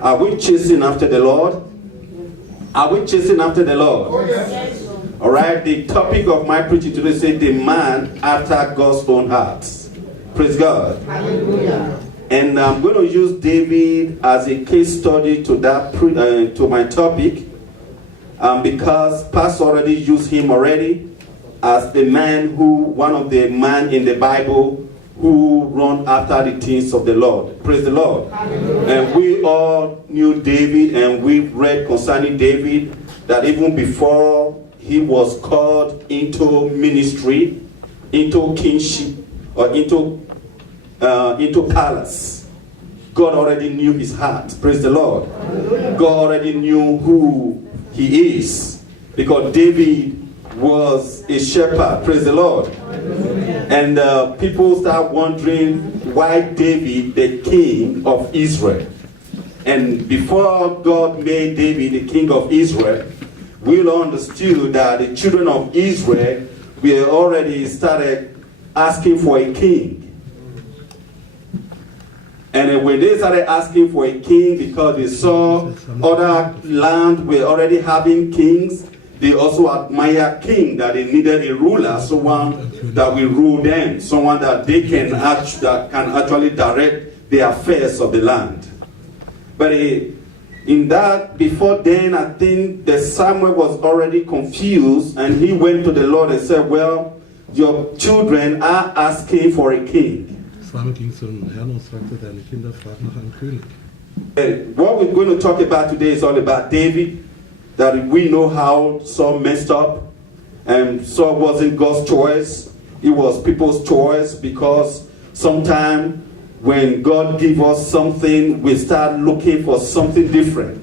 Are we chasing after the Lord? Are we chasing after the Lord? Oh, yes. All right, the topic of my preaching today is the man after God's own heart. Praise God. Hallelujah. And I'm going to use David as a case study to to my topic, because Pastor already used him already as the man one of the men in the Bible who run after the things of the Lord. Praise the Lord. Hallelujah. And we all knew David, and we read concerning David that even before he was called into ministry, into kingship, or into palace, God already knew his heart. Praise the Lord. God already knew who he is, because David was a shepherd. Praise the Lord. And people start wondering why David, the king of Israel. And before God made David the king of Israel, we all understood that the children of Israel were already started asking for a king. And when they started asking for a king, because they saw other land were already having kings, they also admire king, that they needed a ruler, someone that will rule them, someone that they can actually direct the affairs of the land. But in that, before then, I think that Samuel was already confused, and he went to the Lord and said, well, your children are asking for a king. Samuel ging zum Herrn und sagte, deine Kinder fragen nach einem König. What we're going to talk about today is all about David, that we know how Saul messed up, and Saul wasn't God's choice, it was people's choice, because sometimes when God gives us something, we start looking for something different.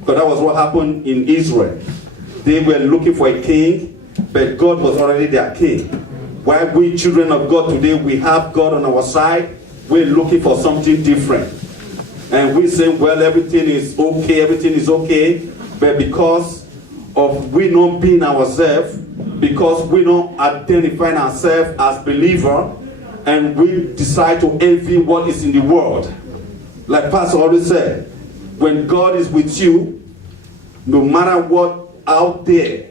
Because that was what happened in Israel. They were looking for a king, but God was already their king. While we children of God today, we have God on our side, we're looking for something different. And we say, well, everything is okay, but because of we not being ourselves, because we not identifying ourselves as believer, and we decide to envy what is in the world. Like Pastor always said, when God is with you, no matter what out there,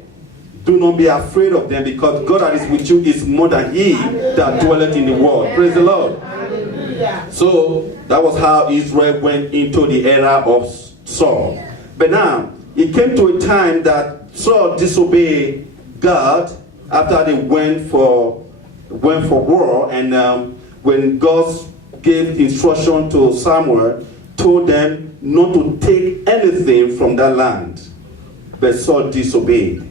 do not be afraid of them, because God that is with you is more than he that dwelleth in the world. Praise the Lord. So that was how Israel went into the era of Saul. But now, it came to a time that Saul disobeyed God after they went for war, and when God gave instruction to Samuel, told them not to take anything from that land. But Saul disobeyed.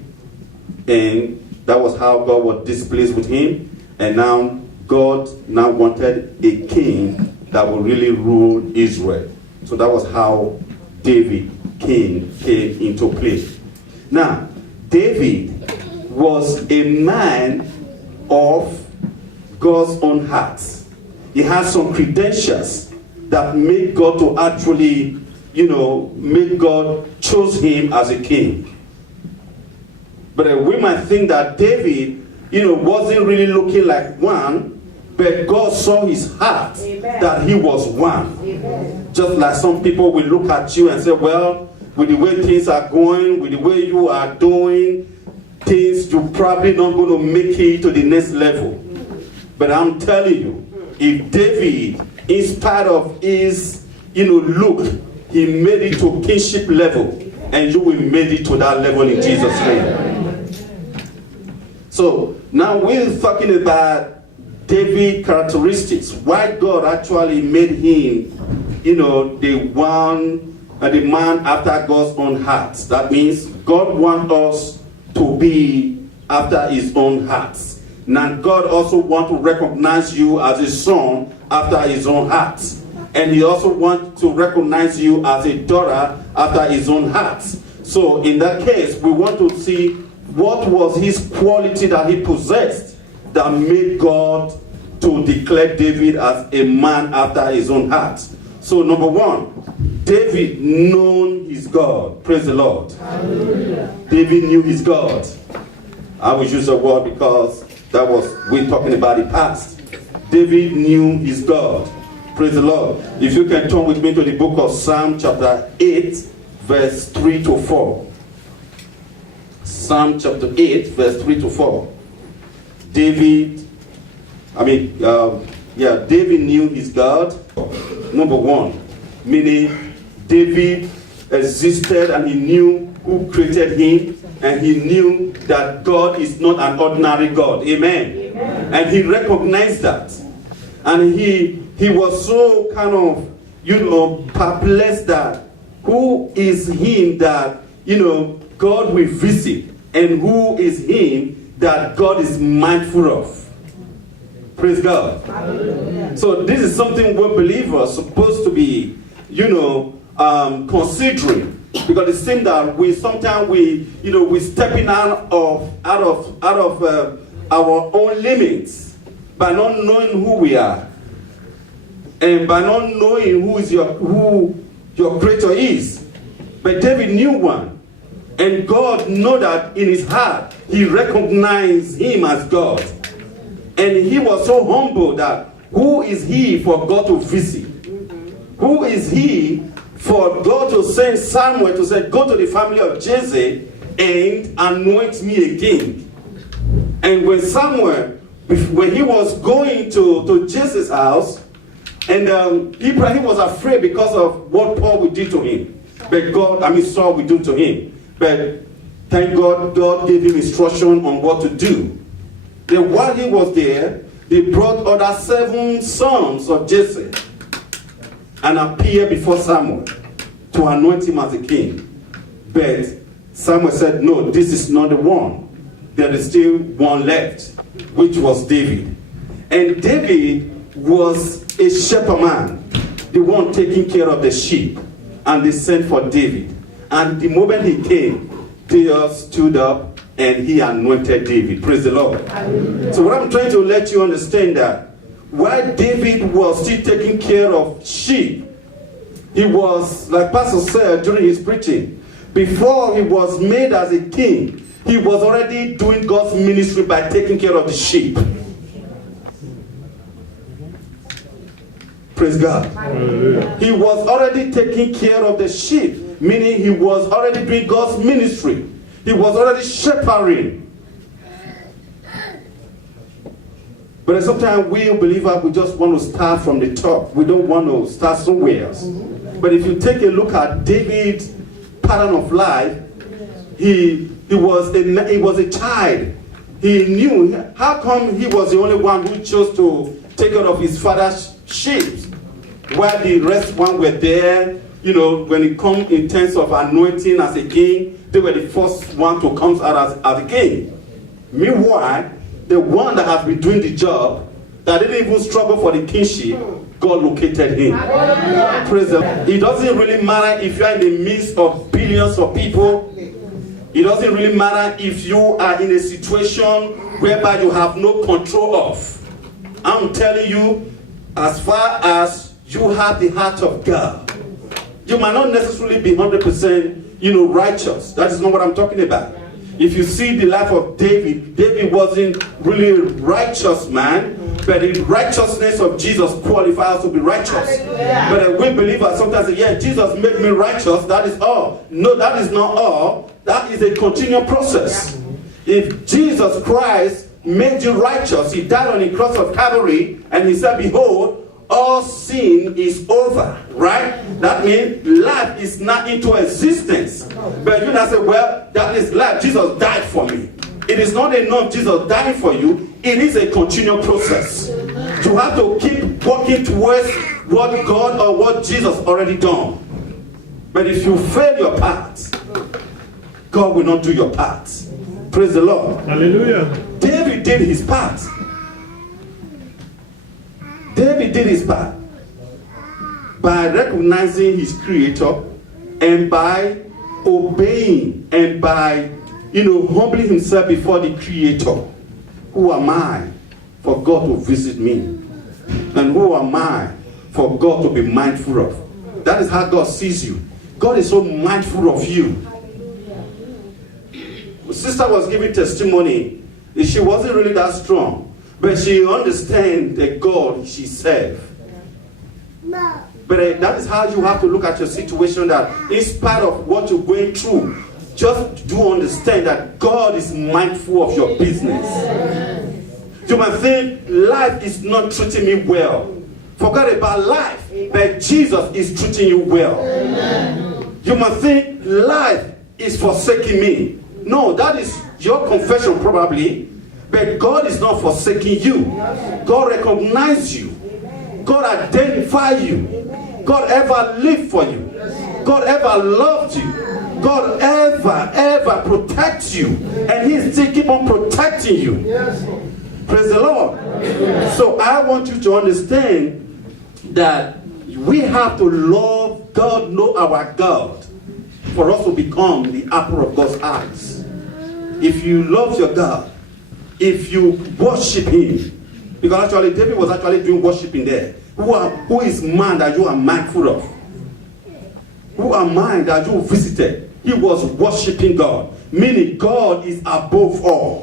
And that was how God was displeased with him. And now God now wanted a king that would really rule Israel. So that was how David came into play. Now, David was a man of God's own heart. He has some credentials that make God to actually, make God choose him as a king. But we might think that David, wasn't really looking like one, but God saw his heart. Amen. That he was one. Amen. Just like some people will look at you and say, well, with the way things are going, with the way you are doing things, you're probably not going to make it to the next level. But I'm telling you, if David, in spite of his, look, he made it to kingship level, and you will make it to that level in Jesus' name. So now we're talking about David's characteristics. Why God actually made him, the man after God's own heart. That means God wants us to be after his own heart. Now God also wants to recognize you as a son after his own heart. And he also wants to recognize you as a daughter after his own heart. So in that case, we want to see what was his quality that he possessed that made God to declare David as a man after his own heart. So number one, David knew his God. Praise the Lord. Hallelujah. David knew his God. I will use the word because we're talking about the past. David knew his God. Praise the Lord. If you can turn with me to the book of Psalm chapter 8, verse 3 to 4. Psalm chapter 8, verse 3 to 4. David knew his God. Number one, meaning David existed and he knew who created him, and he knew that God is not an ordinary God. Amen. Amen. And he recognized that. And he was so kind of, perplexed that who is him that, God will visit, and who is him that God is mindful of. Praise God. Hallelujah. So this is something we believers are supposed to be, considering. Because it seems that we stepping out of our own limits by not knowing who we are, and by not knowing who your creator is. But David knew one, and God knew that in his heart he recognized him as God, and he was so humble that who is he for God to visit? Who is he for God to send Samuel to say, go to the family of Jesse and anoint me again? And when Samuel, when he was going to Jesse's house, and Ibrahim was afraid because of what Paul would do to him. But Saul would do to him. But thank God, God gave him instruction on what to do. Then while he was there, they brought other 7 sons of Jesse and appeared before Samuel to anoint him as a king. But Samuel said, no, this is not the one. There is still one left, which was David. And David was a shepherd man, the one taking care of the sheep. And they sent for David. And the moment he came, they stood up and he anointed David. Praise the Lord. Hallelujah. So what I'm trying to let you understand that while David was still taking care of sheep, he was, like Pastor said during his preaching, before he was made as a king, he was already doing God's ministry by taking care of the sheep. Praise God. Hallelujah. He was already taking care of the sheep, meaning he was already doing God's ministry. He was already shepherding. But sometimes we believers, we just want to start from the top. We don't want to start somewhere else. But if you take a look at David's pattern of life, he was a child. He knew, how come he was the only one who chose to take care of his father's sheep, while the rest one were there? When it comes in terms of anointing as a king, they were the first one to come out as a king. Meanwhile, the one that has been doing the job, that didn't even struggle for the kingship, God located him. Praise the Lord. It doesn't really matter if you are in the midst of billions of people. It doesn't really matter if you are in a situation whereby you have no control of. I'm telling you, as far as you have the heart of God, you might not necessarily be 100%, righteous. That is not what I'm talking about. If you see the life of David, David wasn't really a righteous man, but the righteousness of Jesus qualifies us to be righteous. But we believers sometimes say, yeah, Jesus made me righteous, that is all. No, that is not all. That is a continual process. If Jesus Christ made you righteous, he died on the cross of Calvary, and he said, behold, all sin is over, right? That means life is not into existence. But you not say, well, that is life. Jesus died for me. It is not enough Jesus dying for you. It is a continual process. You have to keep working towards what God or what Jesus already done. But if you fail your part, God will not do your part. Praise the Lord. Hallelujah. David did his part. David did his part by recognizing his creator, and by obeying, and by humbling himself before the creator. Who am I for God to visit me? And who am I for God to be mindful of? That is how God sees you. God is so mindful of you. Sister was giving testimony. She wasn't really that strong, but she understands the God she serves. But that is how you have to look at your situation, that in spite of what you're going through, just do understand that God is mindful of your business. You might think life is not treating me well. Forget about life, but Jesus is treating you well. You might think life is forsaking me. No, that is your confession probably, but God is not forsaking you. God recognizes you. God identifies you. God ever lived for you. God ever loved you. God ever protects you. And He still keep on protecting you. Praise the Lord. So I want you to understand that we have to love God, know our God, for us to become the apple of God's eyes. If you love your God, if you worship Him, because actually David was actually doing worshiping there. Who is man that you are mindful of? Who are man that you visited? He was worshiping God, meaning God is above all.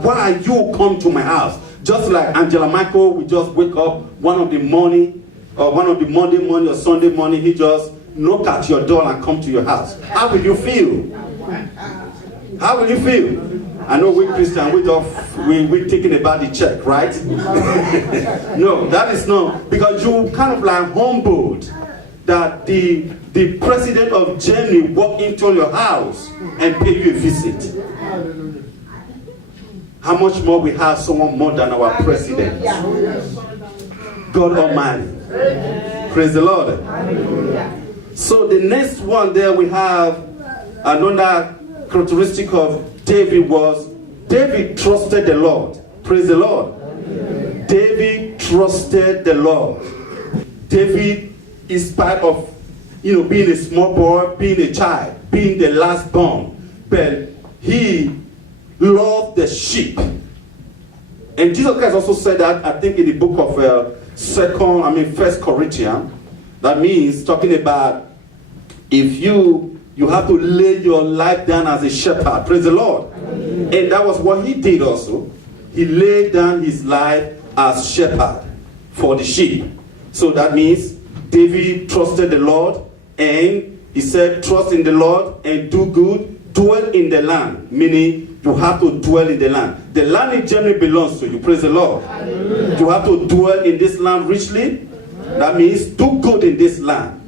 Why you come to my house? Just like Angela Michael, we just wake up one of the morning, or one of the Monday morning or Sunday morning, he just knock at your door and come to your house. How will you feel? How will you feel? I know we Christian, we're thinking about the check, right? No, that is not, because you kind of like humbled that the president of Germany walk into your house and pay you a visit. How much more we have someone more than our president? God Almighty. Praise the Lord. So the next one there we have another characteristic of David was David trusted the Lord. Praise the Lord. David trusted the Lord. David, in spite of being a small boy, being a child, being the last born, but he loved the sheep. And Jesus Christ also said that, I think in the book of 1 Corinthians, that means talking about if you have to lay your life down as a shepherd. Praise the Lord. And that was what he did also. He laid down his life as shepherd for the sheep. So that means David trusted the Lord, and he said, trust in the Lord and do good, dwell in the land. Meaning you have to dwell in the land. The land in Germany belongs to you. Praise the Lord. You have to dwell in this land richly. That means do good in this land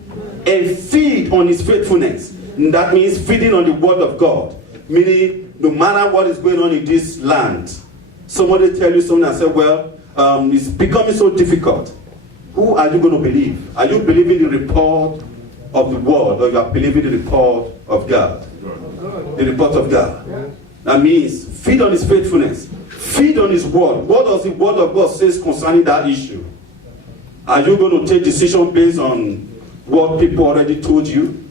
and feed on His faithfulness. That means feeding on the word of God. Meaning, no matter what is going on in this land, somebody tell you something and say, well, it's becoming so difficult. Who are you going to believe? Are you believing the report of the world, or you are believing the report of God? The report of God. That means feed on His faithfulness. Feed on His word. What does the word of God say concerning that issue? Are you going to take decision based on what people already told you?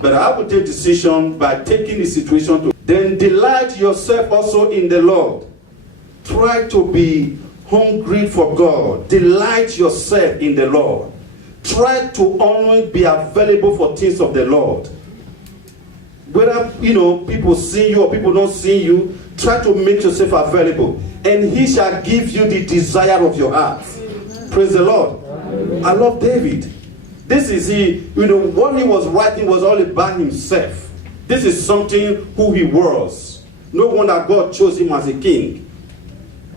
But I will take decision by taking the situation to. Then delight yourself also in the Lord. Try to be hungry for God. Delight yourself in the Lord. Try to always be available for things of the Lord. Whether people see you or people don't see you, try to make yourself available, and He shall give you the desire of your heart. Praise the Lord. I love David. This is what he was writing was all about himself. This is something who he was. No wonder God chose him as a king.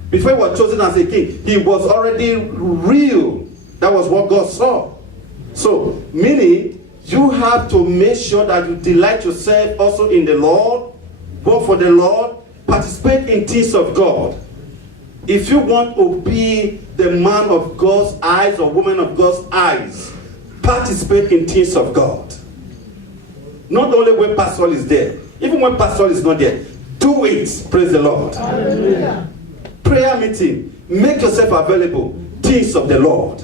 Before he was chosen as a king, he was already real. That was what God saw. So, meaning, you have to make sure that you delight yourself also in the Lord, work for the Lord, participate in things of God. If you want to be the man of God's eyes or woman of God's eyes, participate in things of God. Not only when pastor is there, even when pastor is not there, do it. Praise the Lord. Hallelujah. Prayer meeting, make yourself available. Things of the Lord.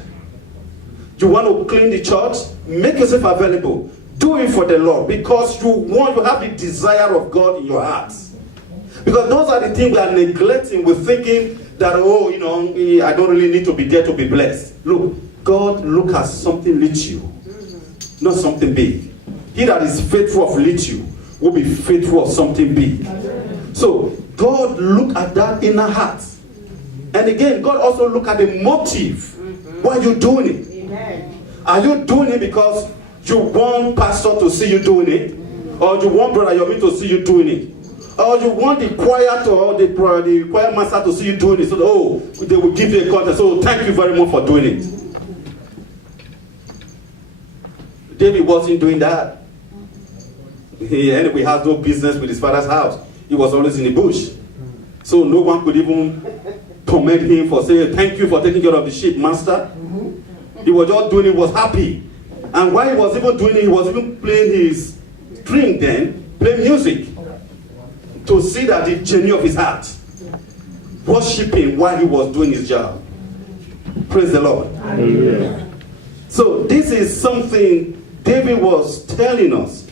You want to clean the church, make yourself available. Do it for the Lord, because you have the desire of God in your heart. Because those are the things we are neglecting. We're thinking that, I don't really need to be there to be blessed. Look, God look at something little, not something big. He that is faithful of little will be faithful of something big. So God look at that inner heart. And again, God also look at the motive. Why are you doing it? Are you doing it because you want pastor to see you doing it? Or you want brother Yomi to see you doing it? Or you want the choir or the choir master to see you doing it? So they will give you a contract. So thank you very much for doing it. David wasn't doing that. He anyway has no business with his father's house. He was always in the bush. So no one could even commend him for saying, thank you for taking care of the sheep, master. He was just doing it, was happy. And while he was even doing it, he was even playing his string then, playing music. To see that the journey of his heart. Worshipping while he was doing his job. Praise the Lord. Amen. So this is something David was telling us.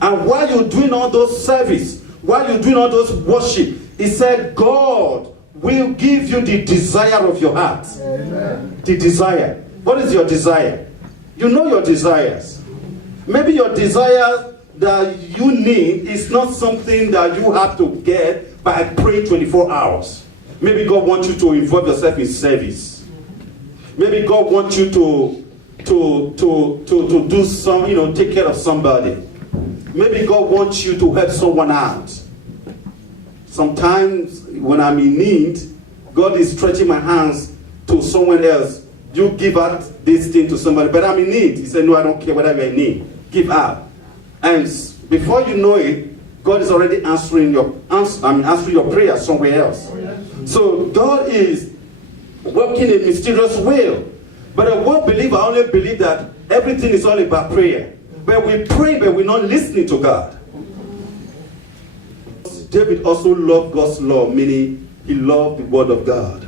And while you're doing all those service, while you're doing all those worship, he said, God will give you the desire of your heart. Amen. The desire. What is your desire? You know your desires. Maybe your desire that you need is not something that you have to get by praying 24 hours. Maybe God wants you to involve yourself in service. Maybe God wants you to do some, take care of somebody. Maybe God wants you to help someone out. Sometimes when I'm in need, God is stretching my hands to someone else. You give out this thing to somebody, but I'm in need. He said, no, I don't care whether you're in need. Give out. And before you know it, God is already answering your prayer somewhere else. So God is working in mysterious way. But a word believer only believe that everything is all about prayer. But we pray, but we're not listening to God. David also loved God's law, meaning he loved the word of God.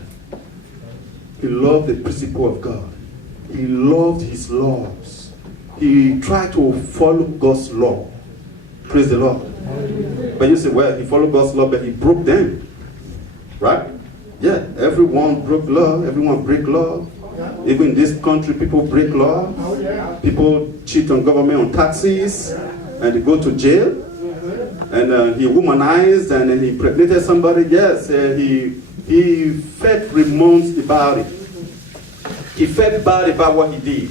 He loved the principle of God. He loved his laws. He tried to follow God's law. Praise the Lord. But you say, well, he followed God's law, but he broke them. Right? Yeah, everyone broke law. Everyone break law. Even in this country, people break law. People cheat on government on taxes, and they go to jail. And he womanized, and then he impregnated somebody. Yes, he felt remorse about it. He felt bad about what he did.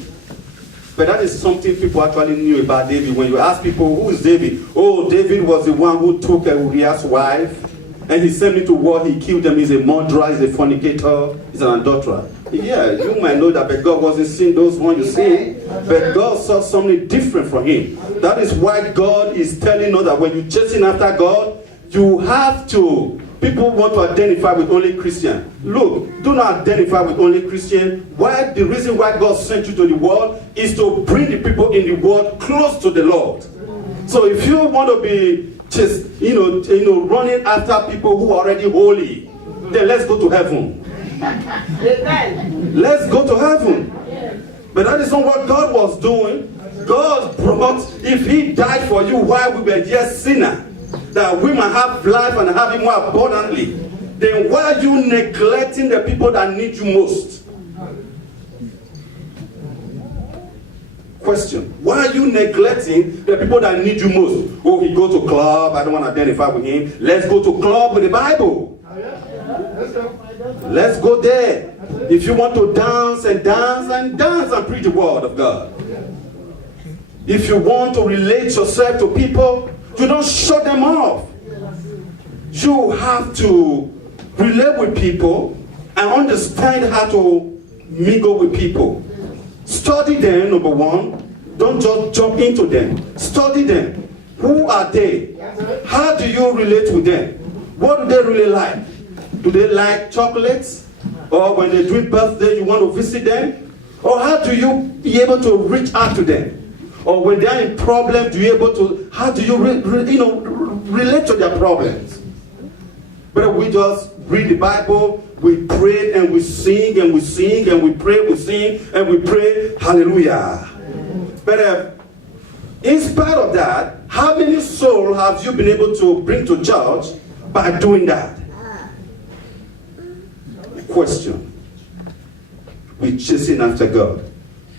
But that is something people actually knew about David. When you ask people, who is David? Oh, David was the one who took Uriah's wife, and he sent me to war. He killed them. He's a murderer. He's a fornicator. He's an adulterer. Yeah, you might know that, but God wasn't seeing those ones you see. But God saw something different from him. That is why God is telling us that when you're chasing after God, you have to. People want to identify with only Christian. Look, do not identify with only Christian. Why? The reason why God sent you to the world is to bring the people in the world close to the Lord. So if you want to be just, running after people who are already holy, then let's go to heaven. Let's go to heaven. But that is not what God was doing. God brought, if he died for you while we were yet sinners, that we might have life and have it more abundantly, then why are you neglecting the people that need you most? Question. Why are you neglecting the people that need you most? Oh, he go to club, I don't want to identify with him. Let's go to club with the Bible. Let's go there. If you want to dance and preach the word of God. If you want to relate yourself to people, you don't shut them off. You have to relate with people and understand how to mingle with people. Study them, number one. Don't just jump into them. Study them. Who are they? How do you relate with them? What do they really like? Do they like chocolates? Or when they do birthday, you want to visit them? Or how do you be able to reach out to them? Or when they're in problems, how do you relate to their problems? But we just read the Bible, we pray and we sing and we sing and we pray, we sing and we pray, hallelujah. But in spite of that, how many souls have you been able to bring to church by doing that? Question. We're chasing after God.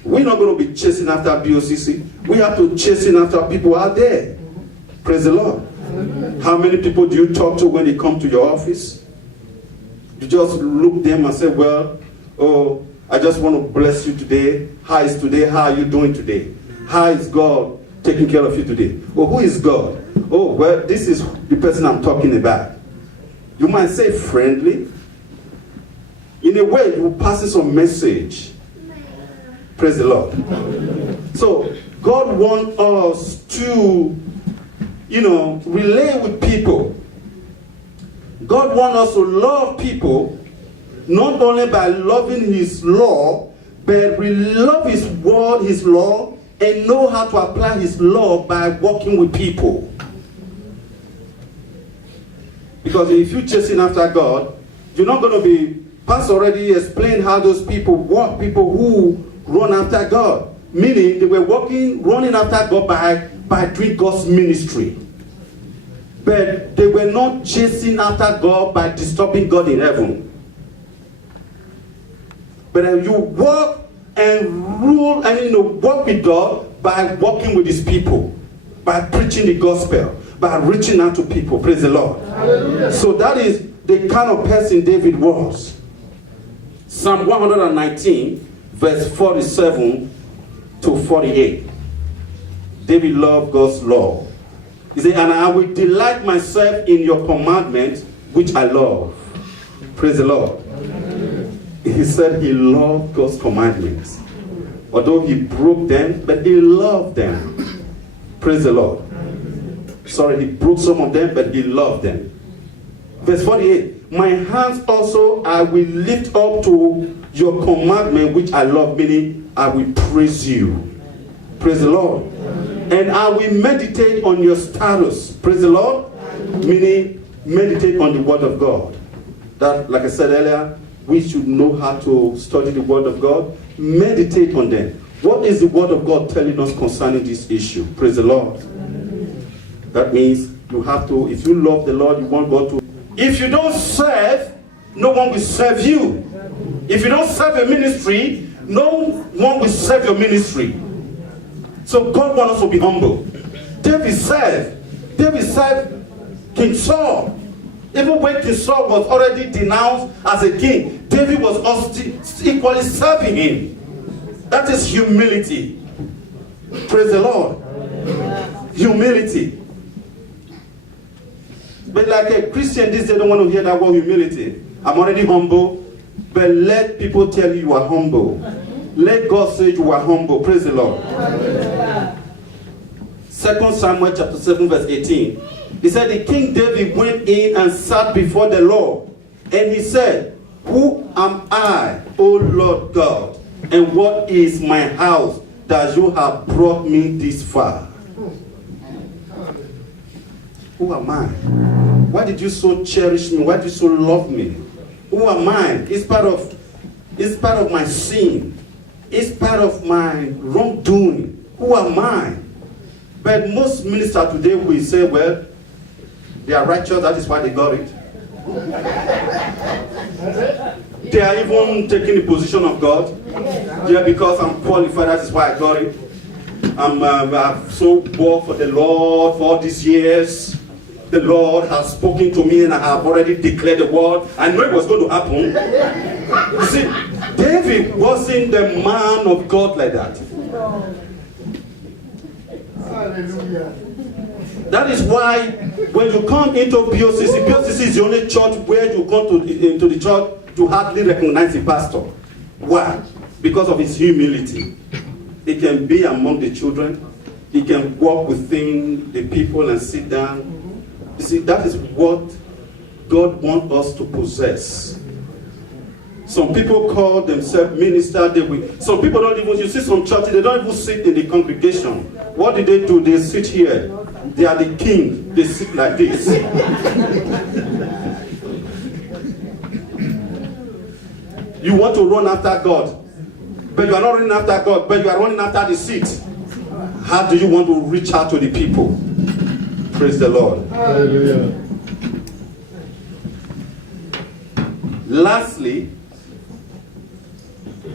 We're not going to be chasing after BOCC. We have to chasing after people out there. Praise the Lord. How many people do you talk to when they come to your office? You just look them and say, well, oh, I just want to bless you today. How is today? How are you doing today? How is God taking care of you today? Well, who is God? Oh, well, this is the person I'm talking about. You might say friendly. In a way, you pass some message. Praise the Lord. So, God wants us to, relate with people. God wants us to love people, not only by loving His law, but we love His word, His law, and know how to apply His law by working with people. Because if you're chasing after God, you're not going to be, Pastor already explained how those people work, people who run after God. Meaning they were running after God by doing God's ministry. But they were not chasing after God by disturbing God in heaven. But you walk and rule and work with God by working with His people, by preaching the gospel, by reaching out to people. Praise the Lord. Hallelujah. So that is the kind of person David was. Psalm 119, verse 47 to 48. David loved God's law. He said, and I will delight myself in your commandments, which I love. Praise the Lord. He said he loved God's commandments. Although he broke them, but he loved them. Praise the Lord. Sorry, he broke some of them, but he loved them. Verse 48. My hands also I will lift up to your commandment, which I love, meaning I will praise you. Praise the Lord. And I will meditate on your statutes. Praise the Lord. Meaning meditate on the word of God. That, like I said earlier, we should know how to study the word of God. Meditate on them. What is the word of God telling us concerning this issue? Praise the Lord. That means you have to, if you love the Lord, you want God to. If you don't serve, no one will serve you. If you don't serve a ministry, no one will serve your ministry. So God wants us to be humble. David served King Saul. Even when King Saul was already denounced as a king, David was also equally serving him. That is humility. Praise the Lord. Humility. But like a Christian, they don't want to hear that word humility. I'm already humble, but let people tell you you are humble. Let God say you are humble. Praise the Lord. 2 Samuel chapter 7 verse 18. He said, the King David went in and sat before the Lord. And he said, who am I, O Lord God? And what is my house that you have brought me this far? Who am I? Why did you so cherish me? Why did you so love me? Who am I? It's part of my sin. It's part of my wrongdoing. Who am I? But most ministers today will say, well, they are righteous, that is why they got it. They are even taking the position of God. Yeah, because I'm qualified, that is why I got it. I've so worked for the Lord for all these years. The Lord has spoken to me and I have already declared the word. I know it was going to happen. You see, David wasn't the man of God like that. Hallelujah. That is why when you come into BOCC, BOCC is the only church where you come into the church to hardly recognize the pastor. Why? Because of his humility. He can be among the children. He can walk within the people and sit down. You see, that is what God wants us to possess. Some people call themselves minister. Some people don't even, you see some churches, they don't even sit in the congregation. What do? They sit here. They are the king. They sit like this. You want to run after God, but you are not running after God, but you are running after the seat. How do you want to reach out to the people? Praise the Lord. Hallelujah. Lastly,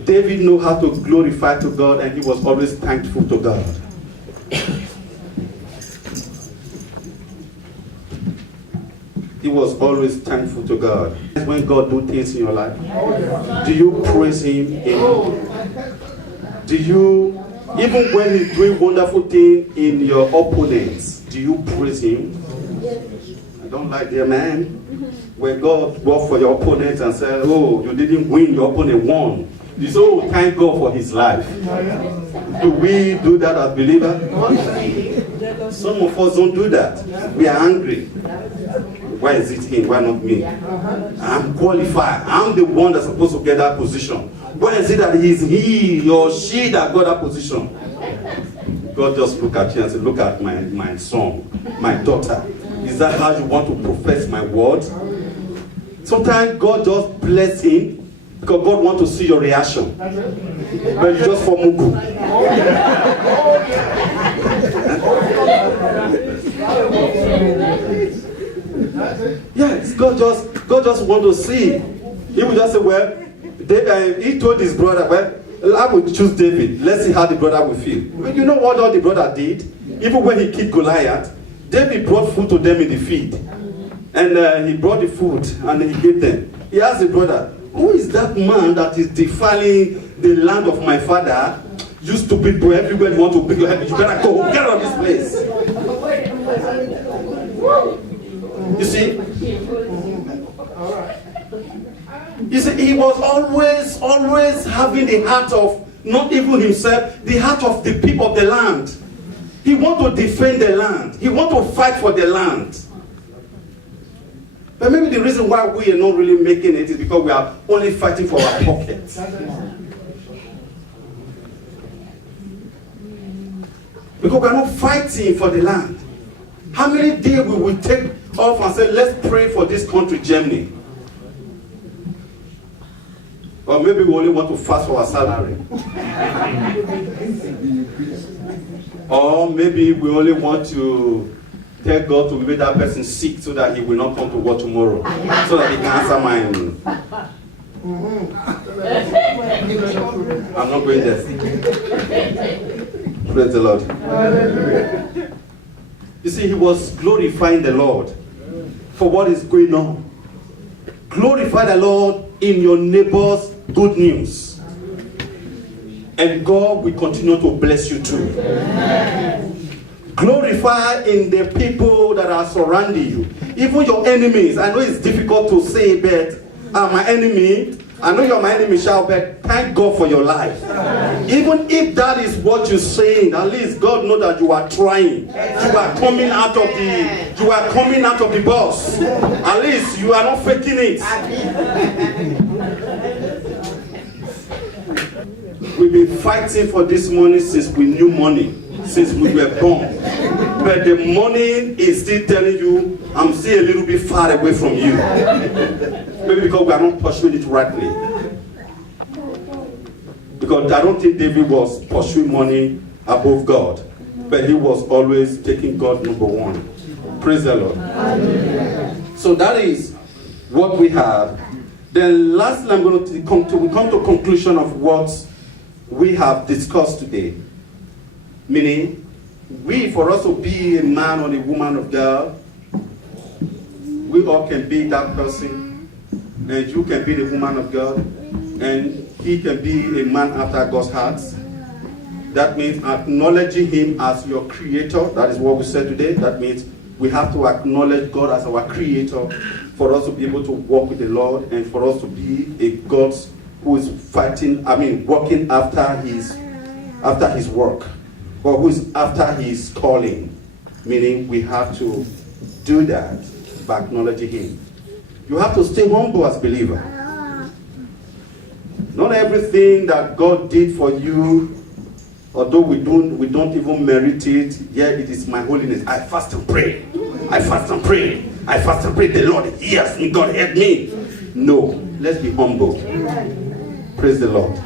David knew how to glorify to God, and he was always thankful to God. he was always thankful to God. When God do things in your life, do you praise him? Do you, even when he's doing wonderful things in your opponents, do you praise him? I don't like their man. When God worked for your opponent and said, oh, you didn't win, your opponent won. You say, oh, thank God for his life. Do we do that as believers? Some of us don't do that. We are angry. Why is it him? Why not me? I'm qualified. I'm the one that's supposed to get that position. Why is it that he's he or she that got that position? God just look at you and say, look at my son, my daughter. Is that how you want to profess my word? Sometimes God just bless him because God wants to see your reaction. But you just for mugu. Yes, God just want to see. He will just say, well, he told his brother, well, I will choose David. Let's see how the brother will feel. Well, you know what all the brother did? Even when he killed Goliath, David brought food to them in the field. And he brought the food and he gave them. He asked the brother, who is that man that is defiling the land of my father? You stupid boy, everywhere you want to bring your head, you better go, get out of this place. You see? You see, he was always having the heart of, not even himself, the heart of the people of the land. He wants to defend the land. He wants to fight for the land. But maybe the reason why we are not really making it is because we are only fighting for our pockets. Because we are not fighting for the land. How many days we will take off and say, let's pray for this country, Germany? Or maybe we only want to fast for our salary. Or maybe we only want to tell God to make that person sick so that he will not come to work tomorrow. So that he can answer mine. I'm not going there. Praise the Lord. You see, he was glorifying the Lord for what is going on. Glorify the Lord in your neighbor's good news. And God will continue to bless you too. Glorify in the people that are surrounding you. Even your enemies. I know it's difficult to say, but my enemy, I know you're my enemy, but thank God for your life. Even if that is what you're saying, at least God knows that you are trying. You are coming out of the bus. At least you are not faking it. We've been fighting for this money since we knew money, since we were born. But the money is still telling you, I'm still a little bit far away from you. Maybe because we are not pursuing it rightly. Because I don't think David was pursuing money above God. But he was always taking God number one. Praise the Lord. So that is what we have. Then lastly, I'm going to come to conclusion of what we have discussed today. Meaning, for us to be a man or a woman of God, we all can be that person, and you can be the woman of God, and he can be a man after God's heart. That means acknowledging him as your creator. That is what we said today. That means we have to acknowledge God as our creator for us to be able to walk with the Lord and for us to be a God who is working after his work, or who is after his calling. Meaning we have to do that by acknowledging him. You have to stay humble as a believer. Not everything that God did for you, although we don't even merit it, yet it is my holiness. I fast and pray. I fast and pray. I fast and pray. The Lord hears me. God heard me. No, let's be humble. Praise the Lord.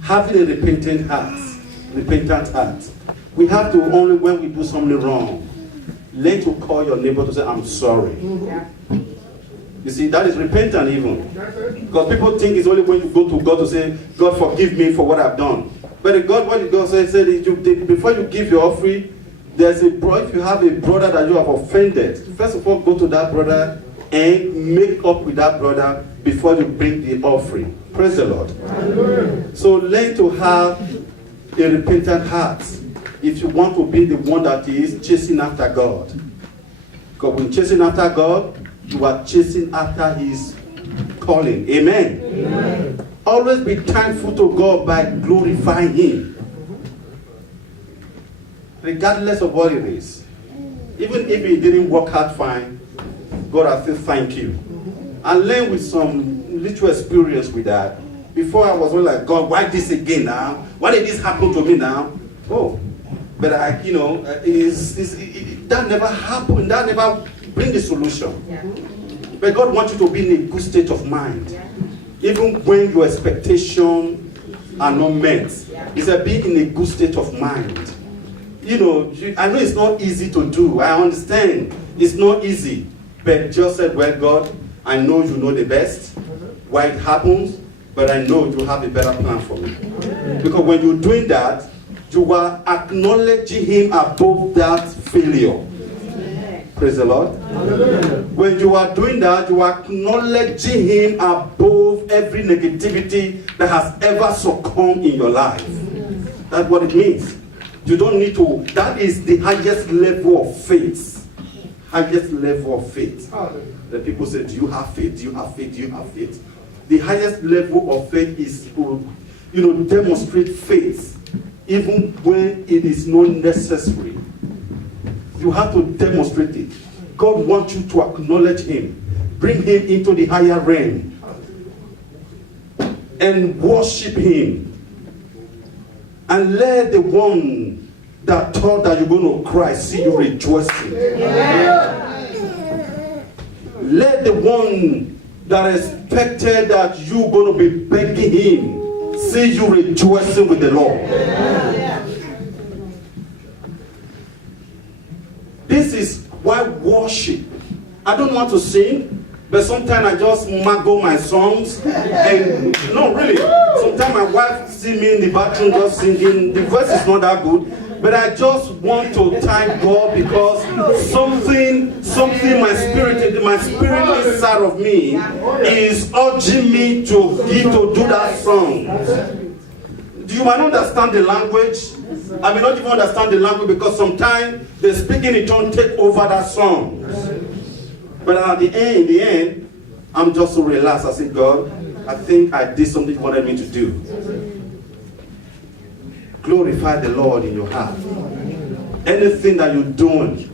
Having a repentant heart. We have to, only when we do something wrong, learn to call your neighbor to say, I'm sorry. You see, that is repentant even. Because people think it's only when you go to God to say, God forgive me for what I've done. But God, what did God say? He said, before you give your offering, If you have a brother that you have offended, first of all, go to that brother and make up with that brother before you bring the offering. Praise the Lord. Hallelujah. So learn to have a repentant heart if you want to be the one that is chasing after God. Because when chasing after God, you are chasing after His calling. Amen. Amen. Always be thankful to God by glorifying Him. Regardless of what it is. Even if it didn't work out fine, God, I still thank you. I learned with some little experience with that. Before I was like, God, why this again now? Why did this happen to me now? Oh, but that never happened. That never bring the solution. Yeah. But God wants you to be in a good state of mind. Yeah. Even when your expectations are not met. Yeah. He said, be in a good state of mind. I know it's not easy to do. I understand. It's not easy. But just said, well, God, I know you know the best, why it happens, but I know you have a better plan for me. Because when you're doing that, you are acknowledging Him above that failure. Praise the Lord. When you are doing that, you are acknowledging Him above every negativity that has ever succumbed in your life. That's what it means. You don't need to, that is the highest level of faith. Highest level of faith. The people say, do you have faith? Do you have faith? Do you have faith? The highest level of faith is to, demonstrate faith, even when it is not necessary. You have to demonstrate it. God wants you to acknowledge Him, bring Him into the higher realm, and worship Him. And let the one that thought that you're going to cry see you rejoicing. Amen. Let the one that expected that you're going to be begging Him see you rejoicing with the Lord. Amen. This is why worship. I don't want to sing, but sometimes I just maggle my songs. And no, really. Sometimes my wife sees me in the bathroom just singing. The voice is not that good. But I just want to thank God because something my spirit inside of me is urging me to do that song. Do you might not understand the language? I may not even understand the language because sometimes the speaking in tongue take over that song. But in the end, I'm just so relaxed. I said, God, I think I did something you wanted me to do. Glorify the Lord in your heart. Anything that you're doing,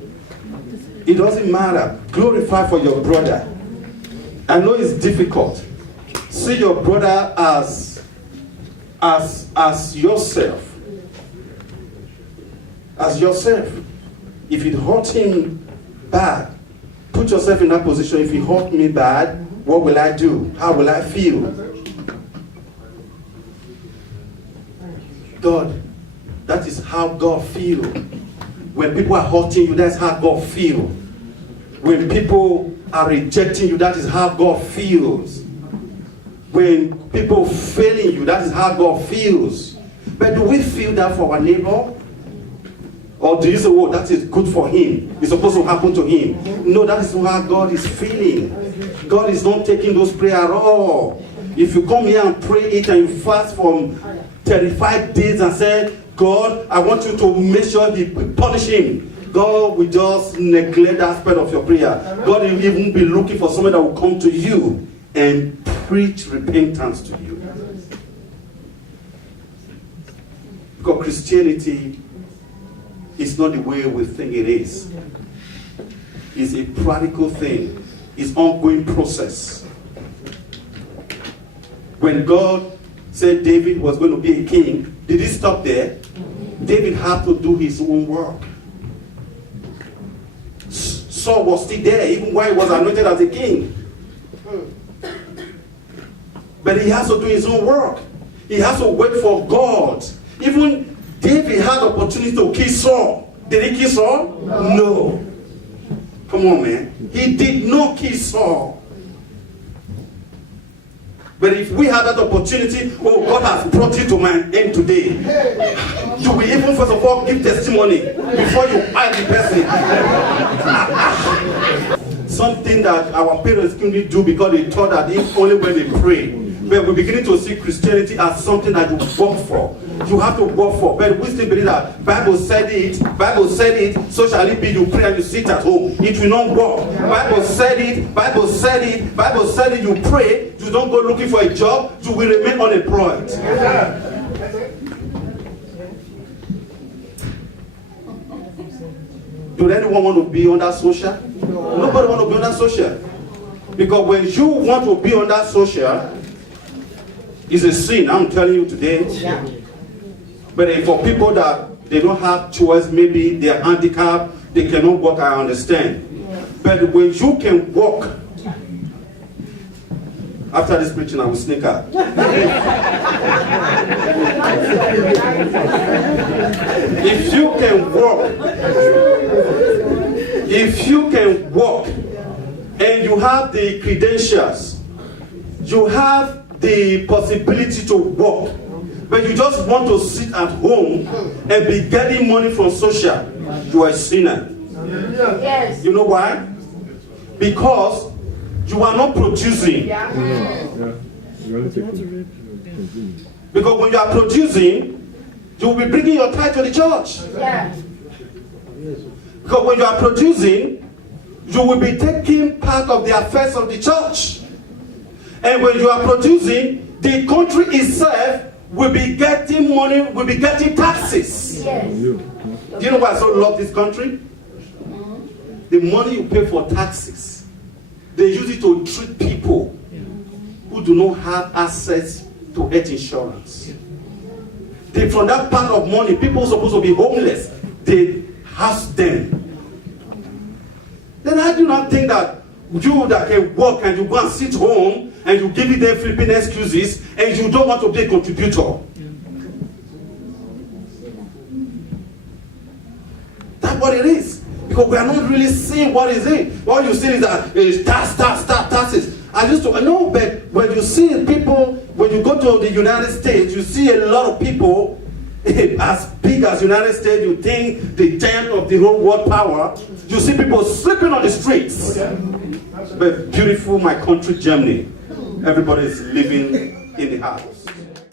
it doesn't matter. Glorify for your brother. I know it's difficult. See your brother as yourself. As yourself. If it hurt him bad, put yourself in that position. If it hurt me bad, what will I do? How will I feel? God, that is how God feels. When people are hurting you, that's how God feels. When people are rejecting you, that is how God feels. When people failing you, that is how God feels. But do we feel that for our neighbor? Or do you say, oh, that is good for him? It's supposed to happen to him. No, that is not how God is feeling. God is not taking those prayers at all. If you come here and pray it and you fast from 35 days and say, God, I want you to make sure He punish him, God will just neglect that aspect of your prayer. God will even be looking for someone that will come to you and preach repentance to you. Because Christianity is not the way we think it is. It's a practical thing. It's an ongoing process. When God said David was going to be a king, did he stop there? David had to do his own work. Saul was still there even while he was anointed as a king. But he has to do his own work. He has to wait for God. Even David had the opportunity to kill Saul. Did he kill Saul? No. Come on, man. He did not kill Saul. But if we have that opportunity, oh, God has brought you to my end today. You will even first of all give testimony before you hire the person. Something that our parents couldn't do because they thought that if only when they pray. But we're beginning to see Christianity as something that you work for. You have to work for. But we still believe that Bible said it, so shall it be. You pray and you sit at home. It will not work. Bible said it, you pray, you don't go looking for a job, you will remain unemployed. Do anyone want to be under social? Nobody want to be under social. Because when you want to be under social, it's a sin, I'm telling you today. But for people that they don't have choice, maybe they're handicapped, they cannot work, I understand. But when you can walk, after this preaching I will sneak out. If you can walk and you have the credentials, you have the possibility to walk, but you just want to sit at home and be getting money from social, you are a sinner. Yes. You know why? Because you are not producing. Because when you are producing, you will be bringing your tithe to the church. Yeah. Because when you are producing, you will be taking part of the affairs of the church. And when you are producing, the country itself will be getting money, will be getting taxes. Yes. Do you know why I so love this country? The money you pay for taxes, they use it to treat people who do not have access to health insurance. From that part of money, people supposed to be homeless, they house them. Then I do not think that you that can work and you go and sit home and you give them flipping excuses and you don't want to be a contributor. That's what it is. Because we are not really seeing what is it. All you see is that taxes. I used to know, but when you see people, when you go to the United States, you see a lot of people as big as United States. You think the 10th of the whole world power. You see people sleeping on the streets. But beautiful, my country, Germany. Everybody is living in the house.